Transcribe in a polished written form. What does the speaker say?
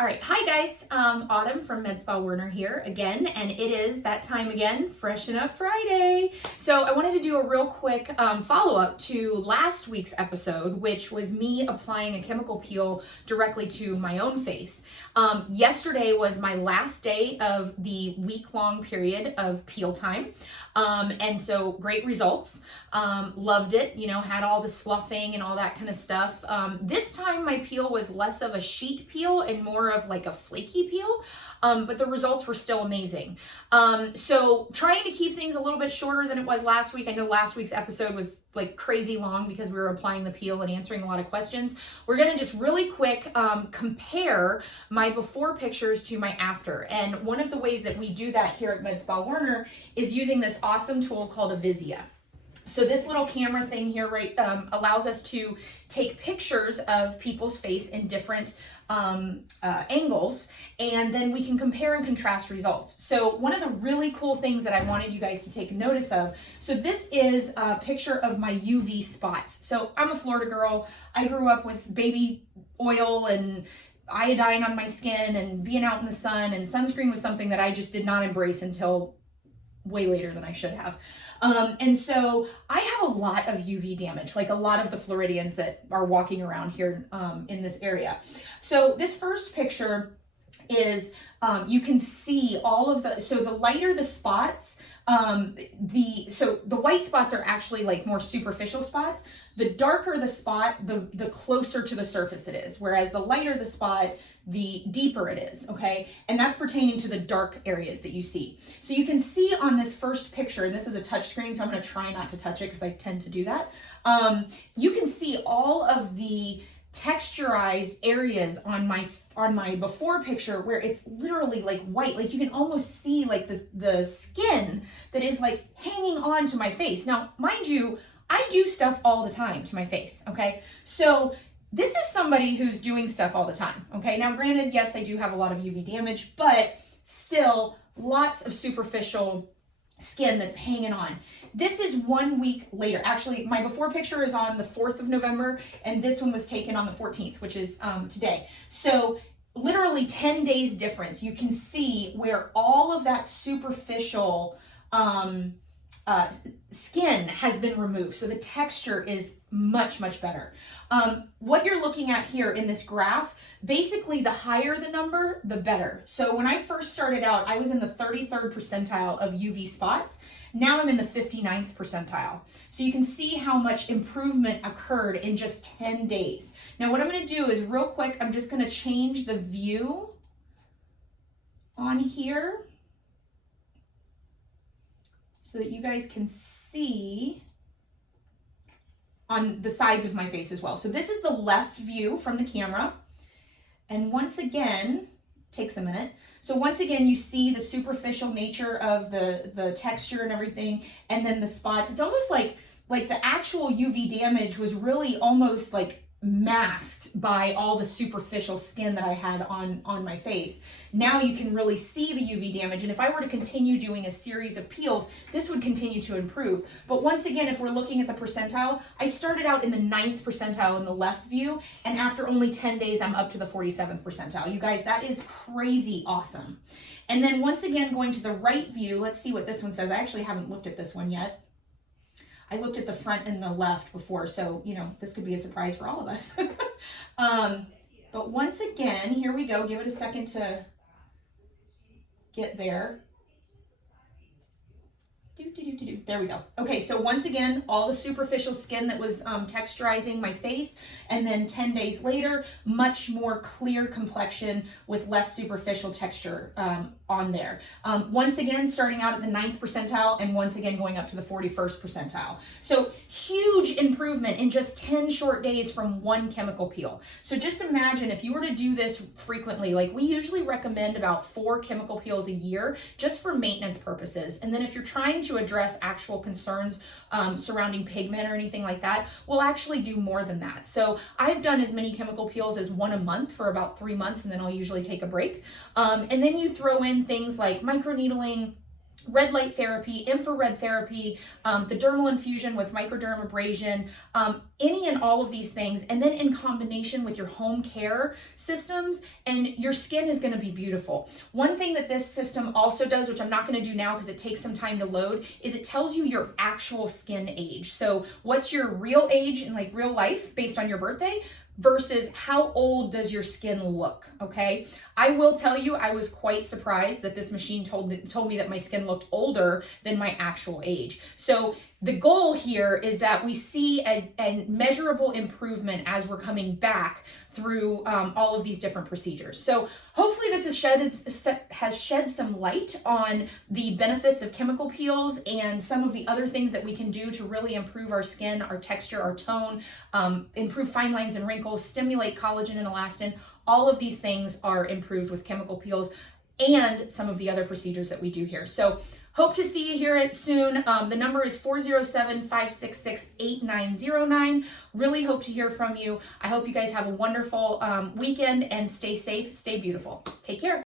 All right, hi guys, Autumn from Medspa Werner here again, and it is that time again, Freshen Up Friday. So I wanted to do a real quick follow-up to last week's episode, which was me applying a chemical peel directly to my own face. Yesterday was my last day of the week-long period of peel time, and so great results. Loved it, you know, had all the sloughing and all that kind of stuff. This time my peel was less of a sheet peel and more of like a flaky peel, but the results were still amazing. So trying to keep things a little bit shorter than it was last week. I know last week's episode was like crazy long because we were applying the peel and answering a lot of questions. We're going to just really quick compare my before pictures to my after. And one of the ways that we do that here at Medspa Werner is using this awesome tool called a VISIA. So this little camera thing here, right, allows us to take pictures of people's face in different angles, and then we can compare and contrast results. So one of the really cool things that I wanted you guys to take notice of, so this is a picture of my UV spots. So I'm a Florida girl. I grew up with baby oil and iodine on my skin and being out in the sun, and sunscreen was something that I just did not embrace until way later than I should have. And so I have a lot of UV damage, like a lot of the Floridians that are walking around here in this area. So this first picture is, you can see all of the, so the lighter the spots, so the white spots are actually like more superficial spots. The darker the spot, the closer to the surface it is. Whereas the lighter the spot, the deeper it is, okay? And that's pertaining to the dark areas that you see. So you can see on this first picture, and this is a touch screen, so I'm gonna try not to touch it because I tend to do that. You can see all of the texturized areas on my before picture where it's literally like white, like you can almost see like the skin that is like hanging on to my face. Now, mind you, I do stuff all the time to my face, okay? So this is somebody who's doing stuff all the time, okay? Now, granted, yes, I do have a lot of UV damage, but still lots of superficial skin that's hanging on. This is 1 week later. Actually, my before picture is on the 4th of November, and this one was taken on the 14th, which is today. So literally 10 days difference. You can see where all of that superficial skin has been removed. So the texture is much, much better. What you're looking at here in this graph, basically the higher the number, the better. So when I first started out, I was in the 33rd percentile of UV spots. Now I'm in the 59th percentile. So you can see how much improvement occurred in just 10 days. Now what I'm gonna do is real quick, I'm just gonna change the view on here so that you guys can see on the sides of my face as well. So this is the left view from the camera. And once again, takes a minute. So once again, you see the superficial nature of the texture and everything, and then the spots. It's almost like the actual UV damage was really almost like masked by all the superficial skin that I had on my face. Now you can really see the UV damage, and if I were to continue doing a series of peels, this would continue to improve. But once again, if we're looking at the percentile, I started out in the 9th percentile in the left view, and after only 10 days, I'm up to the 47th percentile. You guys, that is crazy awesome. And then once again, going to the right view, let's see what this one says. I actually haven't looked at this one yet. I looked at the front and the left before, so, you know, this could be a surprise for all of us. But once again, here we go. Give it a second to get there. There we go. Okay, so once again, all the superficial skin that was texturizing my face, and then 10 days later, much more clear complexion with less superficial texture on there. Once again, starting out at the 9th percentile, and once again going up to the 41st percentile. So huge improvement in just 10 short days from one chemical peel. So just imagine if you were to do this frequently, like we usually recommend about 4 chemical peels a year just for maintenance purposes. And then if you're trying to address actual concerns surrounding pigment or anything like that, we'll actually do more than that. So I've done as many chemical peels as 1 a month for about 3 months, and then I'll usually take a break. And then you throw in things like microneedling, red light therapy, infrared therapy, the dermal infusion with microdermabrasion, any and all of these things, and then in combination with your home care systems, and your skin is going to be beautiful. One thing that this system also does, which I'm not going to do now because it takes some time to load, is it tells you your actual skin age. So what's your real age in like real life based on your birthday versus how old does your skin look, okay? I will tell you, I was quite surprised that this machine told me that my skin looked older than my actual age. So the goal here is that we see a measurable improvement as we're coming back through all of these different procedures. So hopefully this has shed some light on the benefits of chemical peels and some of the other things that we can do to really improve our skin, our texture, our tone, improve fine lines and wrinkles, stimulate collagen and elastin. All of these things are improved with chemical peels and some of the other procedures that we do here. So hope to see you here soon. The number is 407-566-8909. Really hope to hear from you. I hope you guys have a wonderful weekend and stay safe, stay beautiful. Take care.